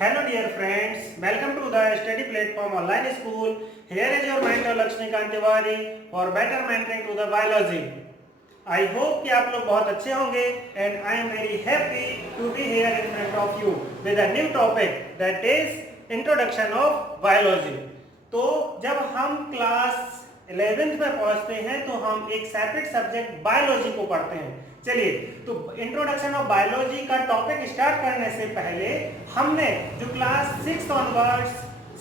Hello dear friends, welcome to the study platform online school. Here is your mentor Lakshmikant Tiwari for better mentoring to the biology. I hope कि आप लोग बहुत अच्छे होंगे and I am very happy to be here in front of you with a new topic that is introduction of biology. तो जब हम class 11th में पहुंचते हैं तो हम एक सेपरेट सब्जेक्ट बायोलॉजी को पढ़ते हैं। चलिए, तो इंट्रोडक्शन ऑफ बायोलॉजी का टॉपिक स्टार्ट करने से पहले हमने जो क्लास 6 ऑनवर्ड्स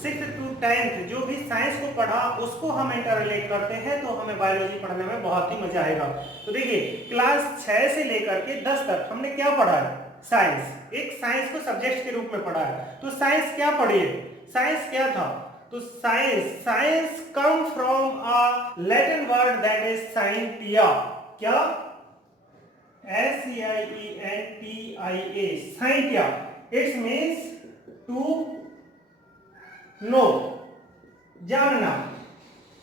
6 to 10th जो भी साइंस को पढ़ा उसको हम इंटर रिलेट करते हैं तो हमें बायोलॉजी पढ़ने में बहुत ही मजा आएगा। तो देखिए, क्लास 6 से लेकर के 10 तक हमने क्या पढ़ा है? साइंस। एक साइंस को सब्जेक्ट के रूप में पढ़ा है। तो साइंस क्या पढ़ी है? साइंस क्या था? तो science come from a Latin word that is scientia. क्या? SCIENTIA, scientia. It's means to know, जानना।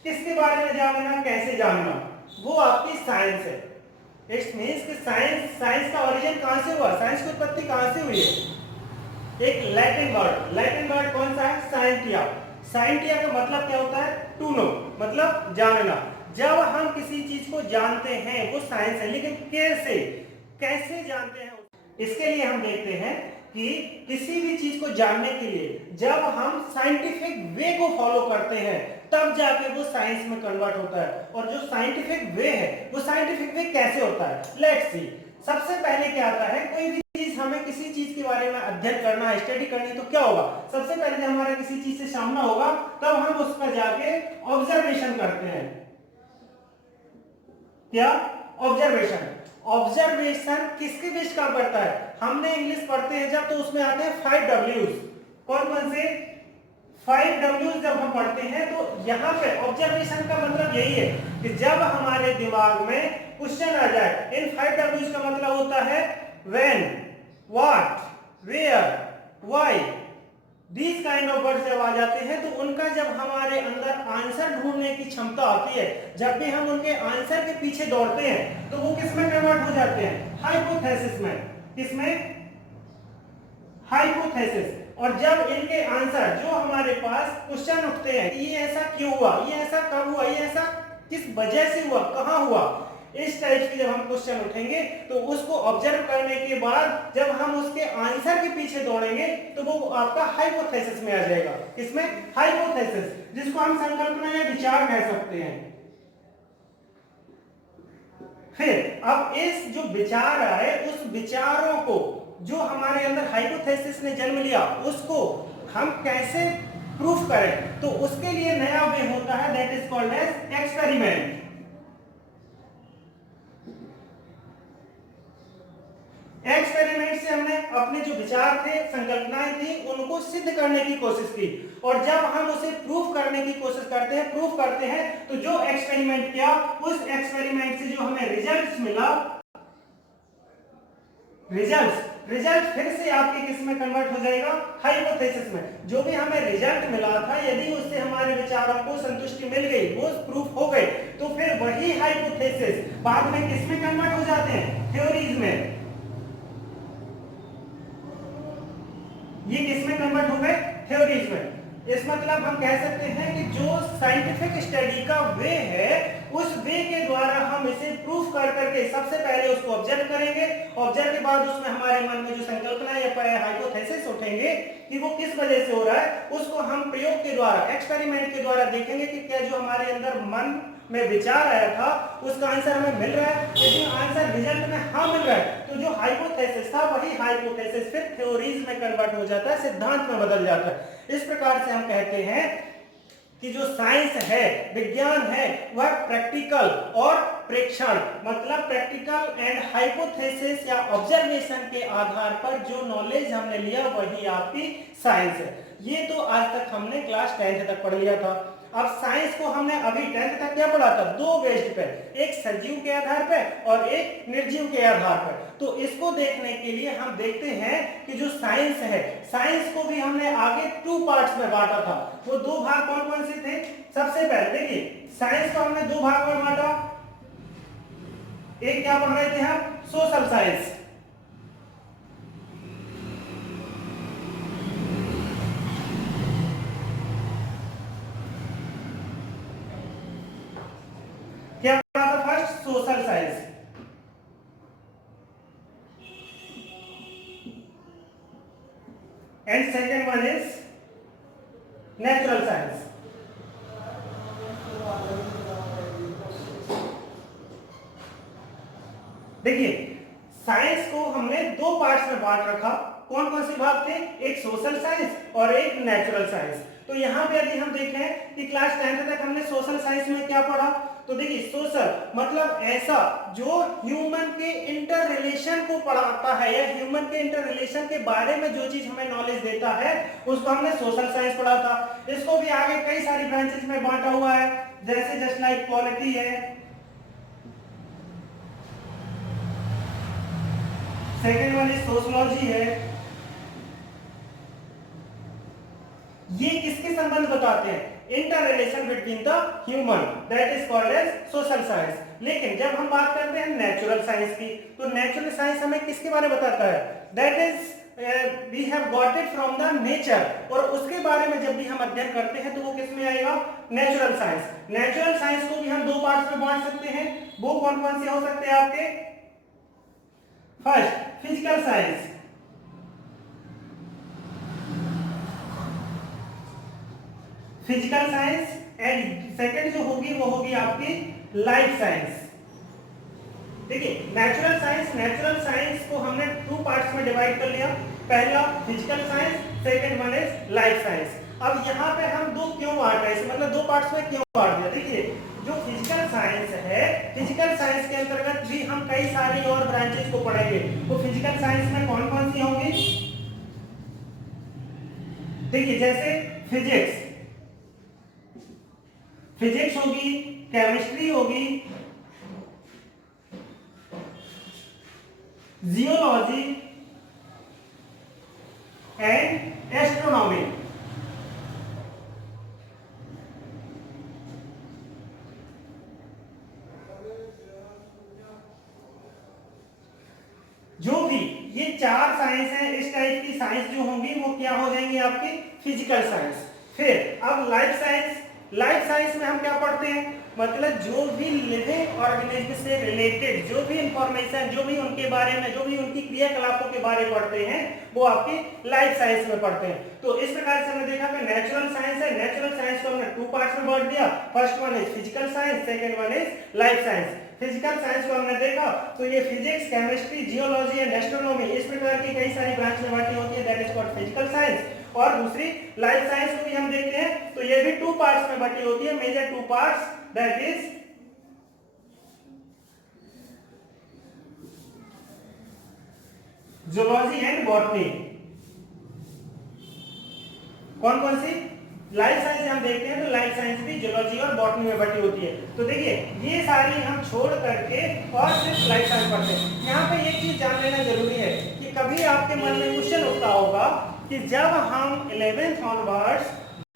किसके बारे में जानना, कैसे जानना, वो आपकी साइंस है। इट्स मीन्स कि साइंस का ओरिजिन कहां से हुआ, साइंस की उत्पत्ति कहां से हुई है? एक लैटिन वर्ड कौन सा है? साइंटिया। साइंटिया का मतलब क्या होता है? टू नो, मतलब जानना। जब हम किसी चीज को जानते हैं वो साइंस है, लेकिन कैसे जानते हैं इसके लिए हम देखते हैं कि किसी भी चीज को जानने के लिए जब हम साइंटिफिक वे को फॉलो करते हैं तब जाके वो साइंस में कन्वर्ट होता है। और जो साइंटिफिक वे है वो साइंटिफिक वे कैसे होता है, लेट्स सी। सबसे पहले क्या आता है, कोई भी चीज, हमें किसी चीज के बारे में अध्ययन करना है, स्टडी करनी है, तो क्या होगा? सबसे पहले जब हमारा किसी चीज से सामना होगा तब हम उस पर जाके ऑब्जर्वेशन करते हैं। क्या? ऑब्जर्वेशन किसके बेस काम करता है? हमने इंग्लिश पढ़ते हैं जब, तो उसमें आते हैं 5 W's। कौन से 5 W's जब हम पढ़ते हैं तो यहाँ पे ऑब्जर्वेशन का मतलब यही है कि जब हमारे दिमाग में क्वेश्चन आ जाए, इन 5 W's का मतलब होता है when, what, where, why। These kind of words जब आ जाते हैं तो उनका जब हमारे अंदर आंसर ढूंढने की क्षमता आती है, जब भी हम उनके आंसर के पीछे दौड़ते हैं तो वो किसमें कन्वर्ट हो जाते हैं? हाइपोथेसिस में। किसमें? हाइपोथेसिस। और जब इनके आंसर, जो हमारे पास क्वेश्चन उठते हैं, ये ऐसा क्यों हुआ, ये ऐसा कब हुआ, ये ऐसा किस वजह से हुआ, कहां हुआ, इस टाइप के जब हम क्वेश्चन उठेंगे तो उसको ऑब्जर्व करने के बाद जब हम उसके आंसर के पीछे दौड़ेंगे तो वो आपका हाइपोथेसिस में आ जाएगा। किसमें? हाइपोथेसिस, जिसको हम संकल्पना या विचार कह सकते हैं। फिर अब इस जो विचार आए, उस विचारों को जो हमारे अंदर हाइपोथेसिस ने जन्म लिया उसको हम कैसे प्रूफ करें, तो उसके लिए नया वे होता है, that is called as experiment. Experiment से हमने अपने जो विचार थे, संकल्पनाएं थी, उनको सिद्ध करने की कोशिश की। और जब हम उसे प्रूफ करने की कोशिश करते हैं तो जो एक्सपेरिमेंट किया, उस एक्सपेरिमेंट से जो हमें रिजल्ट मिला, रिजल्ट फिर से आपके किस में कन्वर्ट हो जाएगा? हाइपोथेसिस में। जो भी हमें रिजल्ट मिला था, यदि उससे हमारे विचारों को संतुष्टि मिल गई, वो प्रूफ हो गए, तो फिर वही हाइपोथेसिस बाद में किस में कन्वर्ट हो जाते हैं? थ्योरीज में। ये किसमें कन्वर्ट हो गए? थ्योरीज में। इस मतलब हम कह सकते हैं कि जो साइंटिफिक स्टडी का वे है, उस वे के द्वारा हम इसे प्रूफ कर करके सबसे पहले उसको ऑब्जर्व करेंगे। ऑब्जर्व के बाद उसमें हमारे मन में जो संकल्पना या हाइपोथेसिस उठेंगे कि वो किस वजह से हो रहा है, उसको हम प्रयोग के द्वारा, एक्सपेरिमेंट के द्वारा देखेंगे कि क्या जो हमारे अंदर मन में विचार आया था उसका आंसर हमें मिल रहा है। यदि आंसर रिजल्ट में हाँ मिल रहा है तो जो हाइपोथेसिस था वही हाइपोथेसिस फिर थ्योरीज में कन्वर्ट हो जाता है, सिद्धांत में बदल जाता है। इस प्रकार से हम कहते हैं कि जो साइंस है, विज्ञान है, वह प्रैक्टिकल और प्रेक्षण, मतलब प्रैक्टिकल एंड हाइपोथेसिस या ऑब्जर्वेशन के आधार पर जो नॉलेज हमने लिया वही आपकी साइंस है। ये तो आज तक हमने क्लास 10th तक पढ़ लिया था। अब साइंस को हमने अभी 10th तक क्या पढ़ा था? 2 बेस्ड पे, एक सजीव के आधार पे और एक निर्जीव के आधार पे। तो इसको देखने के लिए हम देखते हैं कि जो साइंस है, साइंस को भी हमने आगे 2 पार्ट्स में बांटा था। वो 2 भाग कौन कौन से थे? सबसे पहले देखिए, साइंस को हमने 2 भाग में बांटा। एक क्या पढ़ रहे थे हम? Social science. And second one is natural science. देखिए साइंस को हमने दो पार्ट्स में बांट रखा। कौन कौन से भाग थे? एक सोशल साइंस और एक नेचुरल साइंस। तो यहाँ पे यदि हम देखें कि क्लास 10th तक हमने सोशल साइंस में क्या पढ़ा, तो देखिए सोशल मतलब ऐसा जो ह्यूमन के इंटर रिलेशन को पढ़ाता है या ह्यूमन के इंटर रिलेशन के बारे में जो चीज हमें नॉलेज देता है उसको हमने सोशल साइंस पढ़ा था। इसको भी आगे कई सारी ब्रांचेस में बांटा हुआ है, जैसे जस्ट लाइक पॉलिटी है, सेकेंड वन इज सोशलॉजी है। ये किसके संबंध बताते हैं? Inter relation between the human, that is called as social science. लेकिन जब हम बात करते हैं नेचुरल साइंस की, तो नेचुरल साइंस हमें किसके बारे में बताता है? That is we have got it from the nature. और उसके बारे में जब भी हम अध्ययन करते हैं तो वो किस में आएगा? Natural science. नेचुरल साइंस को भी हम दो पार्ट्स में बांट सकते हैं। वो कौन कौन से हो सकते हैं आपके? First physical science, physical science, and second जो होगी वो होगी आपकी लाइफ साइंस। देखिए नेचुरल साइंस को हमने टू पार्ट्स में डिवाइड कर लिया। पहला physical science, second one is life science. अब यहाँ पे हम दो क्यों बांट रहे हैं, मतलब दो पार्ट्स में क्यों बांट दिया? देखिए जो फिजिकल साइंस है, फिजिकल साइंस के अंतर्गत भी हम कई सारी और ब्रांचेस को पढ़ेंगे। तो फिजिकल साइंस में कौन कौन सी होंगी? देखिए जैसे फिजिक्स होगी, केमिस्ट्री होगी, जियोलॉजी एंड एस्ट्रोनॉमी। जो भी ये चार साइंस है, इस टाइप की साइंस जो होंगी वो क्या हो जाएंगी? आपकी फिजिकल साइंस। फिर अब लाइफ साइंस। लाइफ साइंस में हम क्या पढ़ते हैं? मतलब जो भी लिविंग ऑर्गेनिज्म से रिलेटेड जो भी इंफॉर्मेशन, जो भी उनके बारे में, जो भी उनकी क्रियाकलापों के बारे में पढ़ते हैं वो आपकी लाइफ साइंस में पढ़ते हैं। तो इस प्रकार से हमने देखा कि नेचुरल साइंस है, नेचुरल साइंस को हमने टू पार्ट्स में बांट दिया। First one is physical science, second one is life science. Physical science को हमने देखा तो ये physics, chemistry, geology and astronomy, इस प्रकार की कई सारी ब्रांच में बांटी होती है, that is called physical science. और दूसरी लाइफ साइंस को भी हम देखते हैं तो ये भी टू पार्ट्स में बटी होती है, major two parts, that is zoology and botany. कौन कौन सी लाइफ साइंस हम देखते हैं तो लाइफ साइंस भी जूलॉजी और बॉटनी में बटी होती है। तो देखिए ये सारी हम छोड़ करके और सिर्फ लाइफ साइंस पढ़ते हैं। यहाँ पे एक चीज जान लेना जरूरी है कि कभी आपके मन में क्वेश्चन उठता होगा कि जब हम 11th onwards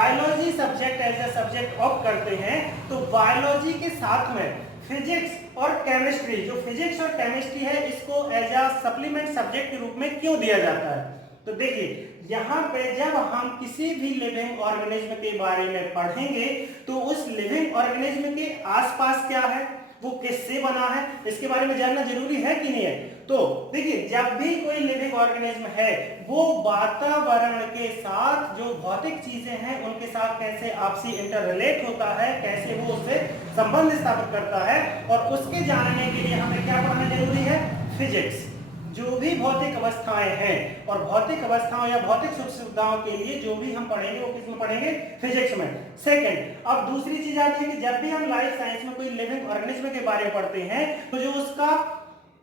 biology subject as a subject of करते हैं तो बायोलॉजी के साथ में फिजिक्स और केमिस्ट्री, जो फिजिक्स और केमिस्ट्री है, इसको एज अ सप्लीमेंट सब्जेक्ट के रूप में क्यों दिया जाता है? तो देखिए यहाँ पे जब हम किसी भी लिविंग ऑर्गेनिज्म के बारे में पढ़ेंगे तो उस लिविंग ऑर्गेनिज्म के आसपास क्या है, वो किससे बना है, इसके बारे में जानना जरूरी है कि नहीं है? तो देखिए जब भी कोई लिविंग ऑर्गेनिज्म है वो वातावरण के साथ जो भौतिक चीजें हैं उनके साथ कैसे आपसी इंटर रिलेट होता है, कैसे वो उससे संबंध स्थापित करता है, और उसके जानने के लिए हमें क्या पढ़ना जरूरी है? फिजिक्स। जो भी भौतिक अवस्थाएं हैं और भौतिक अवस्थाओं या भौतिक सुख सुविधाओं के लिए जो भी हम पढ़ेंगे वो किसमें पढ़ेंगे? फिजिक्स में। सेकंड, अब दूसरी चीज आती है कि जब भी हम लाइफ साइंस में कोई लिविंग ऑर्गेनिज्म के बारे में पढ़ते हैं तो जो उसका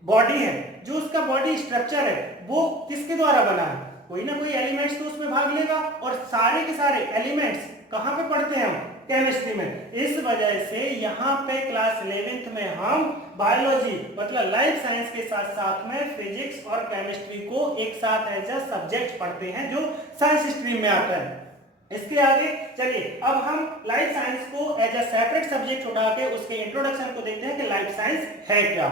बॉडी है, जो उसका बॉडी स्ट्रक्चर है, वो किसके द्वारा बना है? कोई ना कोई एलिमेंट्स तो उसमें भाग लेगा, और सारे के सारे एलिमेंट्स कहां पे पढ़ते हैं हम? केमिस्ट्री में। इस वजह से यहाँ पे क्लास 11th में हम बायोलॉजी मतलब लाइफ साइंस के साथ साथ में फिजिक्स और केमिस्ट्री को एक साथ एज अ सब्जेक्ट पढ़ते हैं जो साइंस स्ट्रीम में आता है। इसके आगे चलिए अब हम लाइफ साइंस को एज अ सेपरेट सब्जेक्ट उठा के उसके इंट्रोडक्शन को देखते हैं कि लाइफ साइंस है क्या।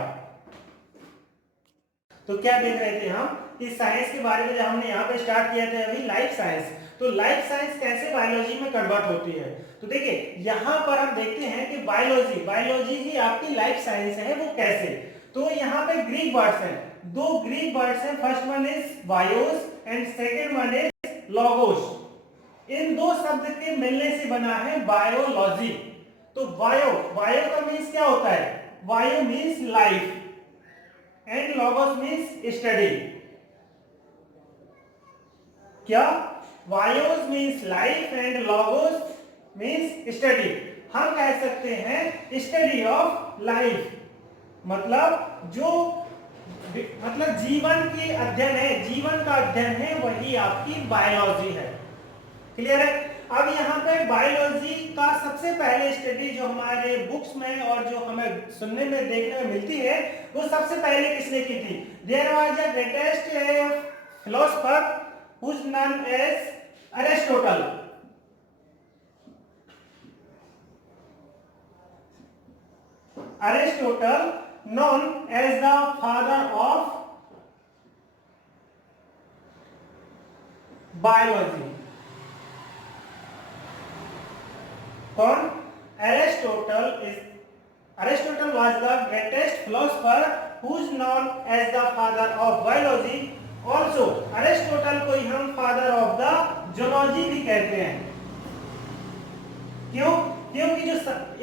तो क्या देख रहे थे हम कि साइंस के बारे में जब हमने यहाँ पे स्टार्ट किया था अभी लाइफ साइंस, तो लाइफ साइंस कैसे बायोलॉजी में कन्वर्ट होती है? तो देखिए यहाँ पर हम देखते हैं कि बायोलॉजी ही आपकी लाइफ साइंस है, वो कैसे? तो यहाँ पे ग्रीक वर्ड्स हैं, दो ग्रीक वर्ड्स हैं, first one is bios and second one is logos, इन दो शब्द के मिलने से बना है बायोलॉजी। तो बायो, बायो का मीन्स क्या होता है? Bio means life and logos means study. क्या? Bios means life and logos means study. हम कह सकते हैं स्टडी ऑफ लाइफ, मतलब जो मतलब जीवन की अध्ययन है, जीवन का अध्ययन है, वही आपकी बायोलॉजी है। क्लियर है? अब यहाँ पे बायोलॉजी का सबसे पहले स्टडी जो हमारे बुक्स में और जो हमें सुनने में देखने में मिलती है, वो सबसे पहले किसने की थी? There was a greatest philosopher who's known as Aristotle. Aristotle, known as the father of biology. कौन? Aristotle was the greatest philosopher who's known as the father of biology. Also Aristotle को ही हम फादर ऑफ द जूलॉजी भी कहते हैं। क्यों? क्योंकि जो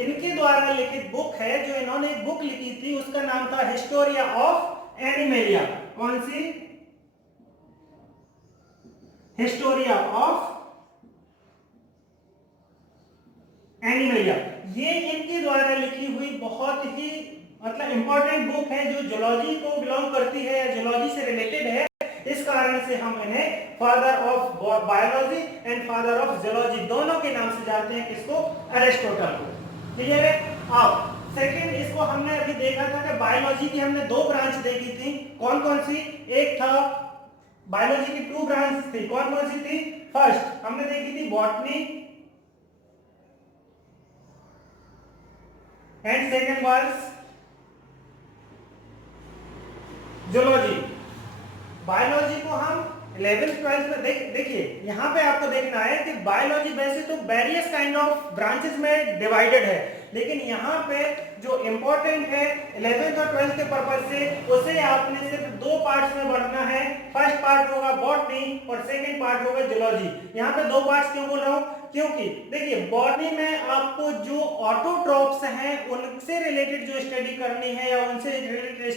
इनके द्वारा लिखित बुक है, जो इन्होंने एक बुक लिखी थी, उसका नाम था हिस्टोरिया ऑफ एनिमेलिया। कौन सी? Historia of animalia. ये इनके द्वारा लिखी हुई बहुत ही मतलब इंपॉर्टेंट बुक है, जो जूलॉजी को बिलोंग करती है या जूलॉजी से रिलेटेड है। इस कारण से हम इन्हें father of biology and father of zoology दोनों के नाम से जानते हैं। किसको? अरिस्टोटल को। क्लियर है? अब सेकंड, इसको हमने अभी देखा था कि बायोलॉजी की हमने दो ब्रांच देखी थी। कौन कौन सी? एक था बायोलॉजी की टू ब्रांच थी। कौन कौन सी थी? फर्स्ट हमने देखी थी botany and second was zoology. Biology को हम 11th 12th में देखिए यहाँ पे आपको देखना है कि बायोलॉजी वैसे तो वेरियस काइंड ऑफ ब्रांचेस में डिवाइडेड है, लेकिन यहाँ पे जो इम्पोर्टेंट है 11th और 12th के पर्पज से, उसे आपने सिर्फ दो पार्ट्स में बढ़ना है। फर्स्ट पार्ट होगा बॉटनी और सेकंड पार्ट होगा जूलॉजी। यहाँ पे दो पार्ट्स क्यों बोल रहा हूँ? क्योंकि देखिए बॉटनी में आपको जो ऑटोट्रॉप्स हैं उनसे रिलेटेड जो स्टडी करनी है या उनसे रिलेटेड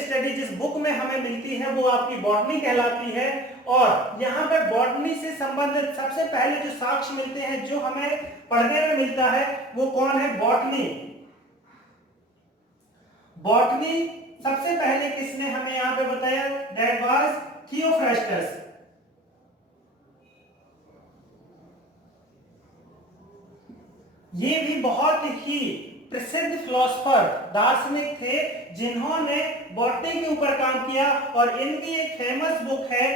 स्टडी जिस बुक में हमें मिलती है वो आपकी बॉटनी कहलाती है। और यहाँ पे बॉटनी से संबंधित सबसे पहले जो साक्ष्य मिलते हैं, जो हमें पढ़ने में मिलता है, वो कौन है? बॉटनी। बॉटनी सबसे पहले किसने हमें यहाँ पे बताया? That was Theophrastus. ये भी बहुत ही प्रसिद्ध फिलोसोफर दार्शनिक थे जिन्होंने बॉटनी के ऊपर काम किया, और इनकी एक फेमस बुक है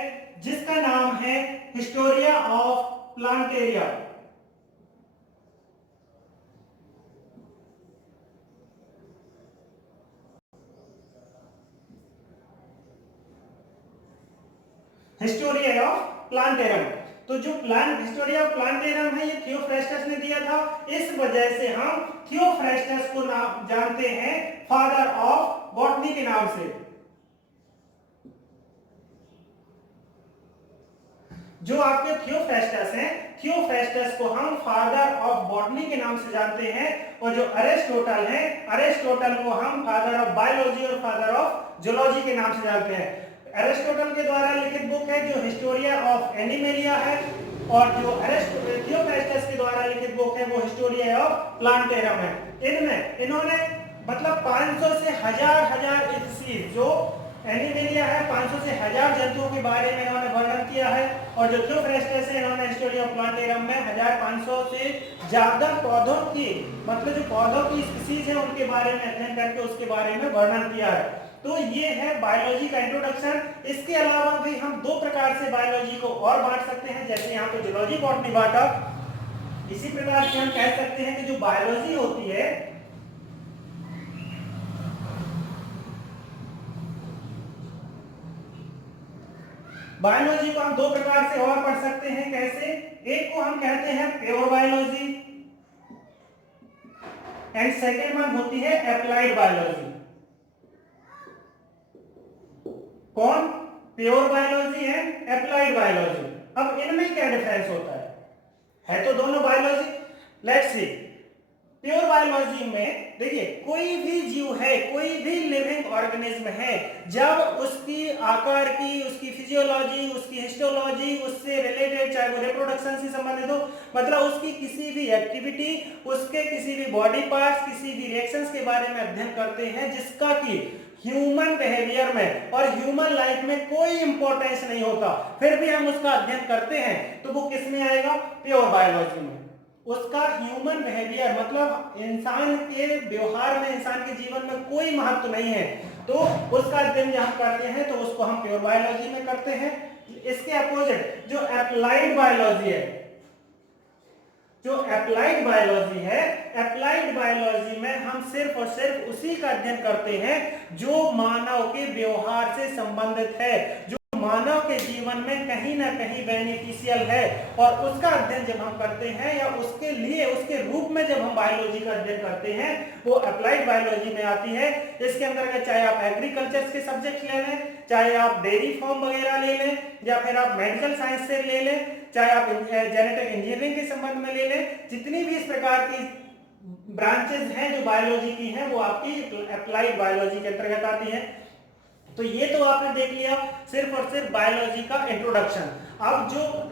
जिसका नाम है Historia of Plantaria. Historia of Plantarium. तो जो हिस्टोरिया ऑफ प्लांटेरियम है, ये थियोफ्रास्टस ने दिया था। इस वजह से हम थियोफ्रास्टस को नाम जानते हैं फादर ऑफ बॉटनी के नाम से। जो आपके थियोफ्रास्टस हैं, थियोफ्रास्टस को हम फादर ऑफ बॉटनी के नाम से जानते हैं, और जो अरिस्टोटल हैं, अरिस्टोटल को हम फादर ऑफ बायोलॉजी और फादर ऑफ जूलॉजी के नाम से जानते हैं। अरिस्टोटल के द्वारा लिखित बुक है जो हिस्टोरिया ऑफ एनिमेलिया है, और जो थियोफ्रास्टस के द्वारा लिखित बुक है वो हिस्टोरिया ऑफ प्लांटेरियम है। इनमें इन्होंने मतलब 500 से हजार स्पीशीज, जो एनिमेलिया है 500 से 1000 जंतुओं के बारे में इन्होंने वर्णन किया है, और जो थियोफ्रास्टस है इन्होंने हिस्टोरिया ऑफ प्लांटेरियम में 1500 से ज्यादा पौधों की मतलब जो पौधों की स्पीशीज है उनके बारे में अध्ययन करके उसके बारे में वर्णन किया है। तो ये है बायोलॉजी का इंट्रोडक्शन। इसके अलावा भी हम दो प्रकार से बायोलॉजी को और बांट सकते हैं, जैसे यहाँ पे जूलॉजी बॉटनी बांटा, इसी प्रकार से हम कह सकते हैं कि जो बायोलॉजी होती है बायोलॉजी को हम दो प्रकार से और पढ़ सकते हैं। कैसे? एक को हम कहते हैं pure biology and second one होती है अप्लाइड बायोलॉजी। कौन? Pure biology and applied biology. अब इनमें क्या डिफरेंस होता है तो दोनों biology. Let's see, pure biology में देखिए कोई भी जीव है, कोई भी लिविंग ऑर्गेनिज्म है, जब उसकी आकार की, उसकी फिजियोलॉजी, उसकी हिस्टोलॉजी, उससे रिलेटेड, चाहे वो रिप्रोडक्शन से संबंधित हो, मतलब उसकी किसी भी एक्टिविटी, उसके किसी भी बॉडी पार्ट्स, किसी भी रिएक्शंस के बारे में अध्ययन करते हैं जिसका कि ह्यूमन बिहेवियर में और ह्यूमन लाइफ में कोई इंपॉर्टेंस नहीं होता, फिर भी हम उसका अध्ययन करते हैं, तो वो किस में आएगा? प्योर बायोलॉजी में। उसका ह्यूमन बिहेवियर मतलब इंसान के व्यवहार में, इंसान के जीवन में कोई महत्व नहीं है, तो उसका अध्ययन जब हम करते हैं तो उसको हम प्योर बायोलॉजी में करते हैं। इसके अपोजिट जो एप्लाइड बायोलॉजी है, जो एप्लाइड बायोलॉजी है, एप्लाइड बायोलॉजी में हम सिर्फ और सिर्फ उसी का अध्ययन करते हैं जो मानव के व्यवहार से संबंधित है, जो मानव के जीवन में कहीं ना कहीं बेनिफिशियल है, और उसका अध्ययन जब हम करते हैं या उसके लिए, उसके रूप में जब हम बायोलॉजी का अध्ययन करते हैं, वो अप्लाइड बायोलॉजी में आती है। इसके अंतर्गत चाहे आप एग्रीकल्चर के सब्जेक्ट ले लें, चाहे आप डेयरी फार्म वगैरह ले लें, या फिर आप मेडिकल साइंस से ले लें, चाहे आप जेनेटिक इंजीनियरिंग के संबंध में ले लें, जितनी भी इस प्रकार की ब्रांचेस हैं जो बायोलॉजी की हैं, वो आपकी अप्लाइड बायोलॉजी के अंतर्गत आती है। तो ये तो आपने देख लिया सिर्फ और सिर्फ बायोलॉजी का इंट्रोडक्शन। अब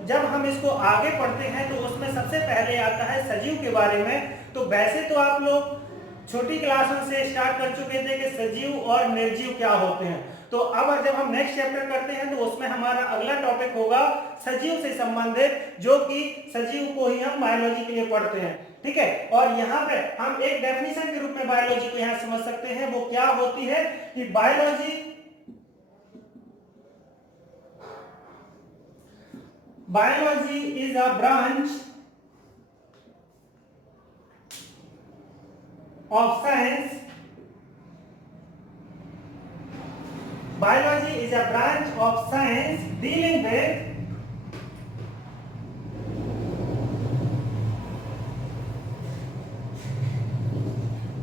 जब हम इसको आगे पढ़ते हैं तो उसमें सबसे पहले आता है सजीव के बारे में। तो वैसे तो आप लोग छोटी क्लासों से स्टार्ट कर चुके थे कि सजीव और निर्जीव क्या होते हैं, तो अब जब हम नेक्स्ट चैप्टर करते हैं तो उसमें हमारा अगला टॉपिक होगा सजीव से संबंधित, जो कि सजीव को ही हम बायोलॉजी के लिए पढ़ते हैं, ठीक है। और यहाँ पे हम एक डेफिनेशन के रूप में बायोलॉजी को यहाँ समझ सकते हैं, वो क्या होती है कि biology is a branch of science. Biology is a branch of science dealing with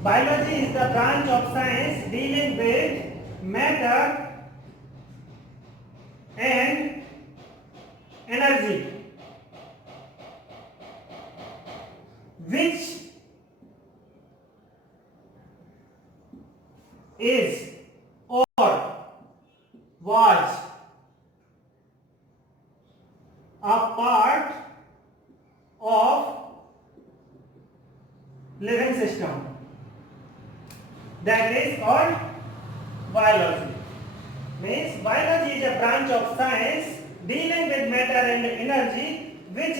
biology is the branch of science dealing with matter and energy, which is or was a part of living system, that is called biology. Means biology is a branch of science dealing with matter and energy, which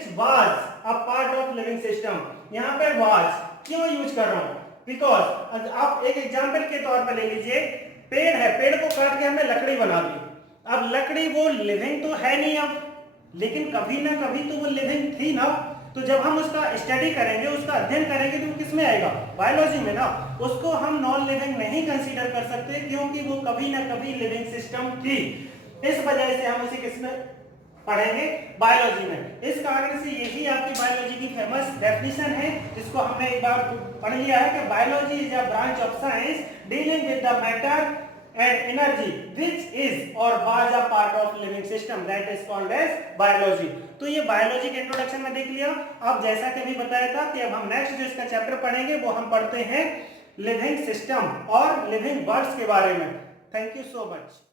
was a part of living system. यहाँ पे was क्यों use कर रहा हूं? Because आप एक example के तौर पर ले लीजिए, पेड़ है, पेड़ को काट के हमने लकड़ी बना दी। अब लकड़ी वो लिविंग तो है नहीं अब, लेकिन कभी ना कभी तो वो लिविंग थी ना, तो जब हम उसका स्टडी करेंगे, उसका अध्ययन करेंगे, तो वो किस में आएगा? बायोलॉजी में ना। उसको हम नॉन लिविंग नहीं कंसीडर कर सकते, क्योंकि वो कभी ना कभी लिविंग सिस्टम थी। इस वजह से हम उसे किस में पढ़ेंगे? बायोलॉजी में। इस कारण से यही आपकी बायोलॉजी की फेमस डेफिनेशन है, जिसको हमने एक बार पढ़ लिया है कि biology is a branch of science dealing with the matter and energy which is और was a part of living system, that is called as biology. तो ये बायोलॉजी के इंट्रोडक्शन में देख लिया। अब जैसा कि अभी बताया था कि अब हम नेक्स्ट जो इसका चैप्टर पढ़ेंगे वो हम पढ़ते हैं लिविंग सिस्टम और लिविंग बर्ड्स के बारे में। Thank you so much.